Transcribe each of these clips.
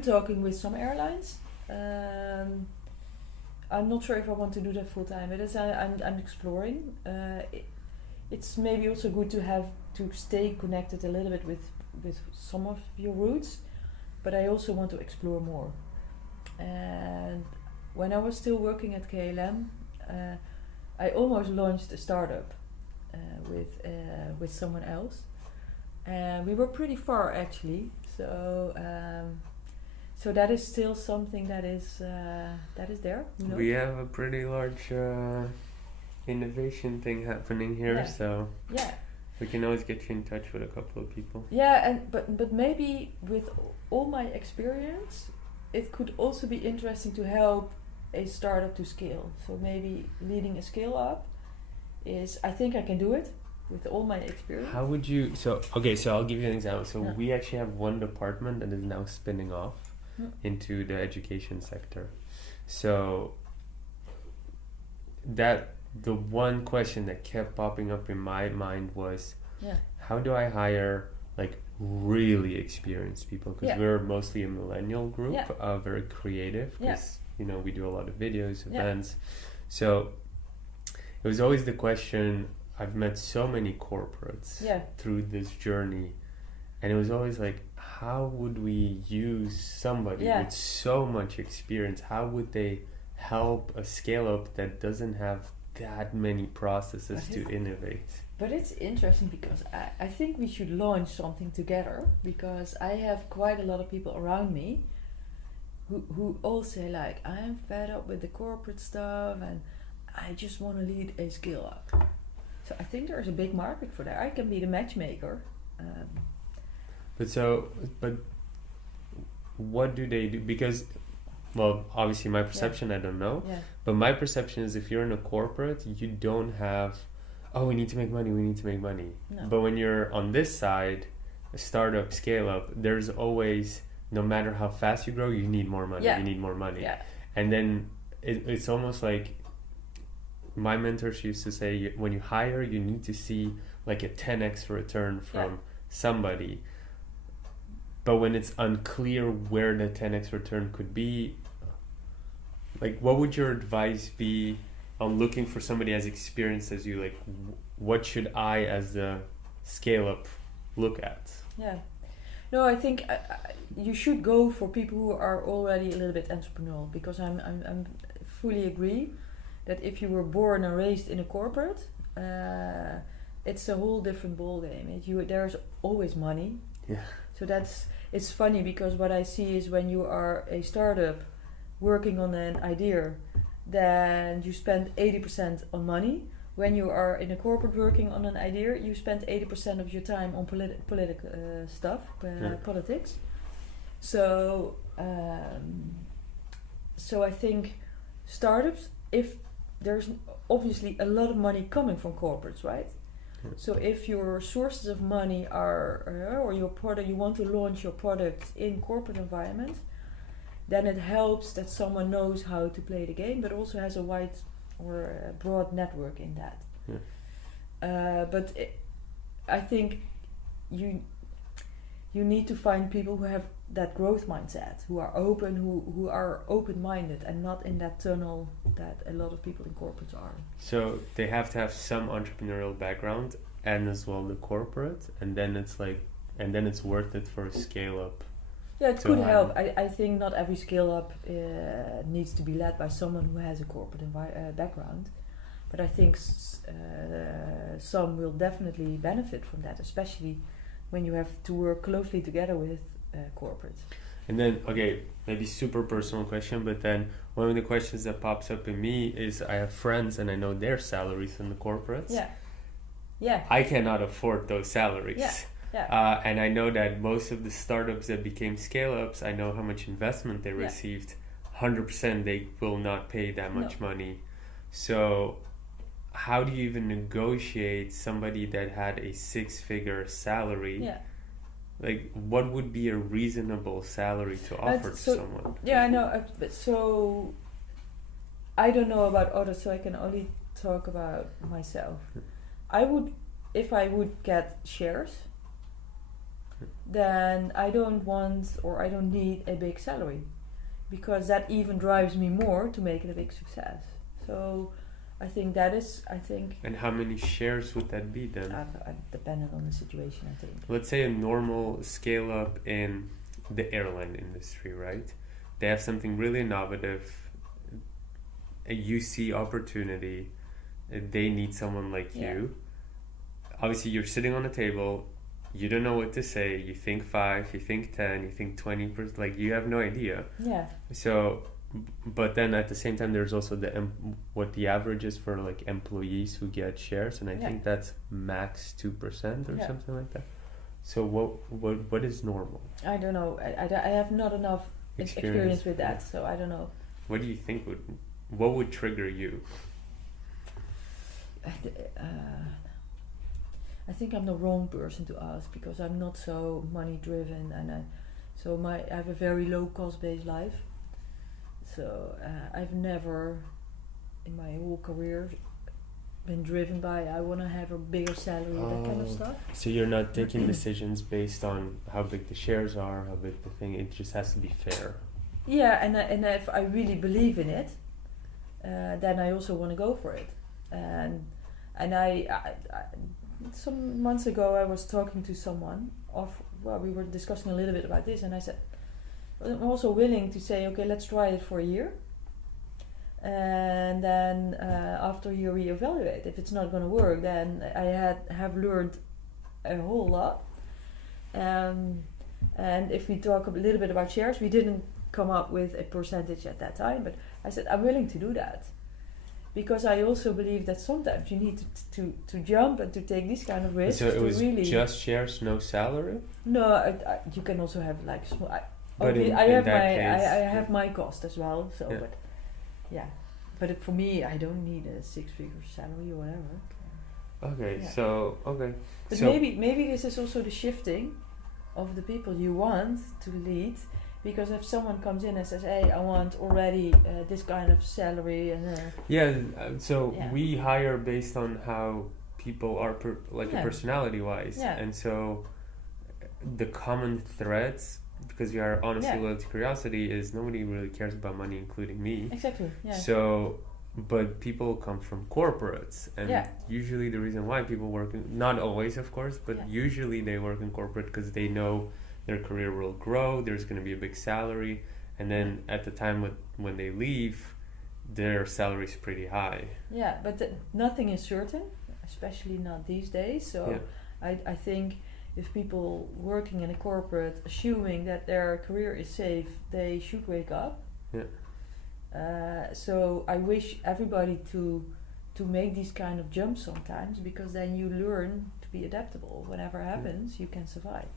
I'm talking with some airlines. I'm not sure if I want to do that full time. I'm exploring. It's maybe also good to stay connected a little bit with some of your routes, but I also want to explore more. And when I was still working at KLM, I almost launched a startup with someone else, and we were pretty far actually. So that is still something that is there. You know? We have a pretty large innovation thing happening here, so we can always get you in touch with a couple of people. Yeah, but maybe with all my experience, it could also be interesting to help a startup to scale. So maybe leading a scale up I think I can do it with all my experience. How would you? So I'll give you an example. So we actually have one department that is now spinning off into the education sector. So that the one question that kept popping up in my mind was, how do I hire like really experienced people? Because we're mostly a millennial group, very creative. Because we do a lot of videos, events. So it was always the question. I've met so many corporates through this journey, and it was always like, how would we use somebody with so much experience? How would they help a scale up that doesn't have that many processes to innovate? But it's interesting because I think we should launch something together, because I have quite a lot of people around me who all say like, I'm fed up with the corporate stuff and I just want to lead a scale up. So I think there's a big market for that. I can be the matchmaker. But what do they do? Because, well, obviously my perception, I don't know. Yeah. But my perception is if you're in a corporate, you don't have, we need to make money. No. But when you're on this side, a startup, scale up, there's always, no matter how fast you grow, you need more money. You need more money. Yeah. And then it's almost like, my mentors used to say, when you hire, you need to see like a 10x return from somebody. But when it's unclear where the 10x return could be, like, what would your advice be on looking for somebody as experienced as you? Like, what should I, as the scale up, look at? Yeah. No, I think you should go for people who are already a little bit entrepreneurial, because I'm fully agree that if you were born and raised in a corporate, it's a whole different ballgame. There's always money. Yeah. So it's funny, because what I see is when you are a startup working on an idea, then you spend 80% on money. When you are in a corporate working on an idea, you spend 80% of your time on political stuff, politics. So I think startups, if there's obviously a lot of money coming from corporates, right? So if your sources of money are, or your product, you want to launch your product in corporate environment, then it helps that someone knows how to play the game, but also has a wide or a broad network in that. But I think you need to find people who have that growth mindset, who are open, who are open-minded and not in that tunnel that a lot of people in corporates are. So they have to have some entrepreneurial background and as well the corporate, and then it's worth it for a scale up. Yeah, it could help. I think not every scale up needs to be led by someone who has a corporate background, but I think some will definitely benefit from that, especially when you have to work closely together with corporates. And then, maybe super personal question, but then one of the questions that pops up in me is, I have friends and I know their salaries in the corporates. Yeah. I cannot afford those salaries. Yeah. And I know that most of the startups that became scale-ups, I know how much investment they received. 100% they will not pay that much money. So how do you even negotiate somebody that had a 6-figure salary? Yeah. Like, what would be a reasonable salary to offer to someone? Yeah, I know. But so I don't know about others, so I can only talk about myself. I would, if I would get shares, then I don't want or I don't need a big salary, because that even drives me more to make it a big success. So I think that is, And how many shares would that be then? Dependent on the situation, I think. Let's say a normal scale up in the airline industry, right? They have something really innovative, you see opportunity, they need someone like you. Obviously you're sitting on a table, you don't know what to say, you think 5, you think 10, you think 20%, like you have no idea. Yeah. So, but then at the same time there's also what the average is for like employees who get shares, and I think that's max 2% or something like that. So what is normal? I don't know. I have not enough experience with that, so I don't know. What do you think what would trigger you? I think I'm the wrong person to ask, because I'm not so money driven, and I have a very low cost based life. So I've never in my whole career been driven by I want to have a bigger salary, that kind of stuff. So you're not taking decisions based on how big the shares are, how big the thing. It just has to be fair. Yeah, and if I really believe in it, then I also want to go for it. And I some months ago I was talking to someone we were discussing a little bit about this, and I said I'm also willing to say, okay, let's try it for a year, and then after a year we evaluate. If it's not going to work, then I have learned a whole lot. And if we talk a little bit about shares, we didn't come up with a percentage at that time, but I said I'm willing to do that, because I also believe that sometimes you need to jump and to take these kind of risks. So it was just shares, no salary? No, you can also have like small. I have my cost as well. So, but yeah, but for me, I don't need a 6-figure salary or whatever. Okay, so okay. But so maybe this is also the shifting of the people you want to lead. Because if someone comes in and says, hey, I want already this kind of salary, and we hire based on how people are personality wise, and so the common threads, because we are honesty, loyalty, curiosity, is nobody really cares about money, including me. Exactly. Yeah. So, but people come from corporates, and usually the reason why people work not always, of course, but usually they work in corporate because they know their career will grow, there's going to be a big salary, and then at the time when they leave, their salary is pretty high. Yeah, but nothing is certain, especially not these days. So I think if people working in a corporate assuming that their career is safe, they should wake up. So I wish everybody to make these kind of jumps sometimes, because then you learn to be adaptable. Whatever happens, you can survive.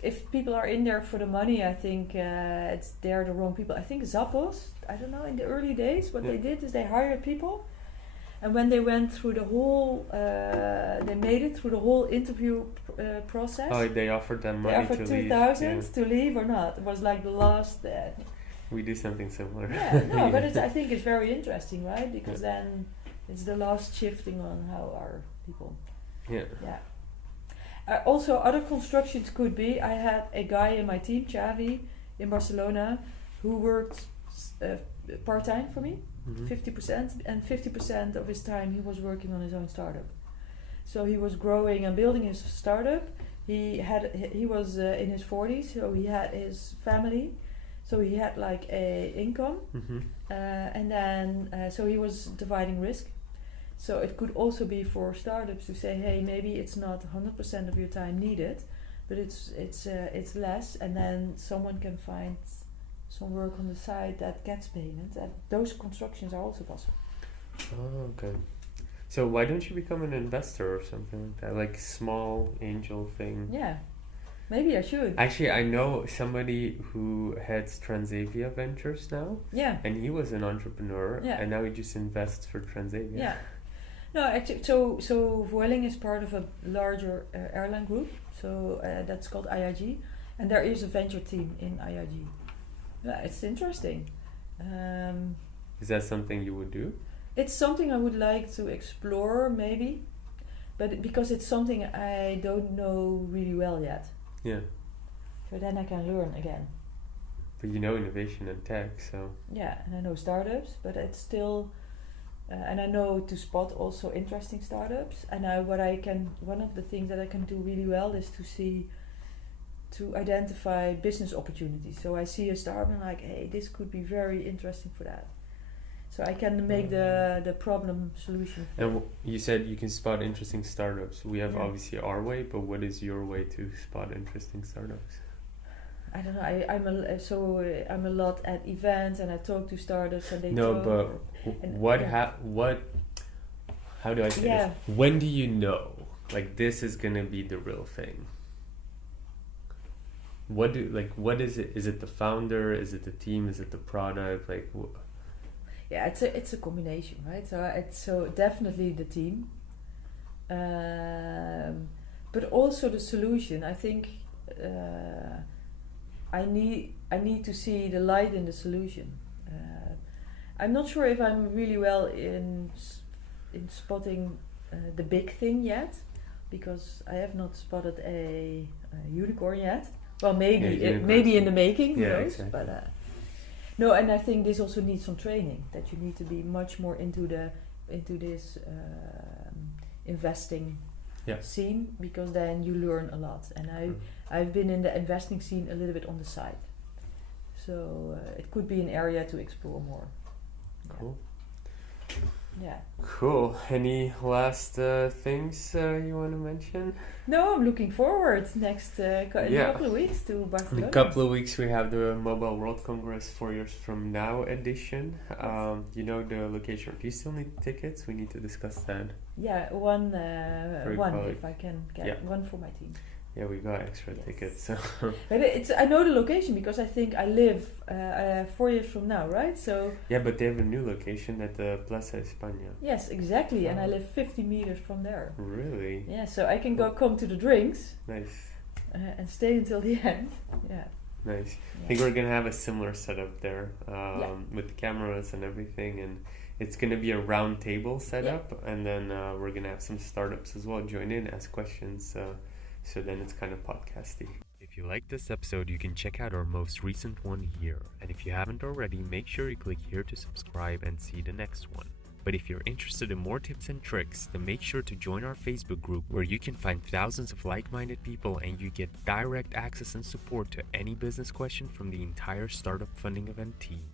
If people are in there for the money, I think they're the wrong people. I think Zappos, I don't know, in the early days, what they did is they hired people, and when they went through the whole, they made it through the whole interview process. Oh, they offered them money to leave. They offered 2,000 to leave or not. It was like the last. We do something similar. But I think it's very interesting, right? Because then it's the last shifting on how our people. Also, other constructions could be. I had a guy in my team, Xavi, in Barcelona, who worked part-time for me, 50%, and 50% of his time he was working on his own startup. So he was growing and building his startup. He was in his 40s, so he had his family, so he had like a income, and then so he was dividing risk. So it could also be for startups to say, hey, maybe it's not 100% of your time needed, but it's less, and then someone can find some work on the side that gets payment, and those constructions are also possible. Oh, okay. So why don't you become an investor or something like that, like small angel thing? Yeah, maybe I should. Actually, I know somebody who heads Transavia Ventures now. Yeah. And he was an entrepreneur, and now he just invests for Transavia. Yeah. No, actually, so Vueling is part of a larger airline group, so that's called IIG, and there is a venture team in IIG. Yeah, it's interesting. Is that something you would do? It's something I would like to explore, maybe. but because it's something I don't know really well yet. Yeah. So then I can learn again. But you know innovation and tech, so... Yeah, and I know startups, but it's still... and I know to spot also interesting startups. And one of the things that I can do really well is to identify business opportunities. So I see a startup and I'm like, hey, this could be very interesting for that. So I can make the problem solution. And you said you can spot interesting startups. We have obviously our way, but what is your way to spot interesting startups? I don't know. I'm a lot at events and I talk to startups and they how do I say this? When do you know like this is gonna be the real thing? What is it? Is it the founder? Is it the team? Is it the product? Yeah, it's a combination, right? So definitely the team, but also the solution. I think I need to see the light in the solution. I'm not sure if I'm really well in spotting the big thing yet, because I have not spotted a unicorn yet. Well, maybe in the making, who knows? Exactly. But no, and I think this also needs some training. That you need to be much more into this investing scene, because then you learn a lot. And I've been in the investing scene a little bit on the side, so it could be an area to explore more. Cool. Yeah. Cool. Any last things you want to mention? No, I'm looking forward in a couple of weeks to Barcelona. In a couple of weeks we have the Mobile World Congress 4 years from now edition. You know the location. Do you still need tickets? We need to discuss that. Yeah, one if I can get one for my team. Yeah, we got extra tickets. So. But I know the location because I think I live 4 years from now, right? So. Yeah, but they have a new location at the Plaza España. Yes, exactly, and I live 50 meters from there. Really? Yeah, so I can come to the drinks. Nice. And stay until the end. Yeah. Nice. I think we're gonna have a similar setup there, with the cameras and everything, and it's gonna be a round table setup, and then we're gonna have some startups as well join in, ask questions. So then it's kind of podcasty. If you like this episode, you can check out our most recent one here. And if you haven't already, make sure you click here to subscribe and see the next one. But if you're interested in more tips and tricks, then make sure to join our Facebook group where you can find thousands of like-minded people and you get direct access and support to any business question from the entire startup funding event team.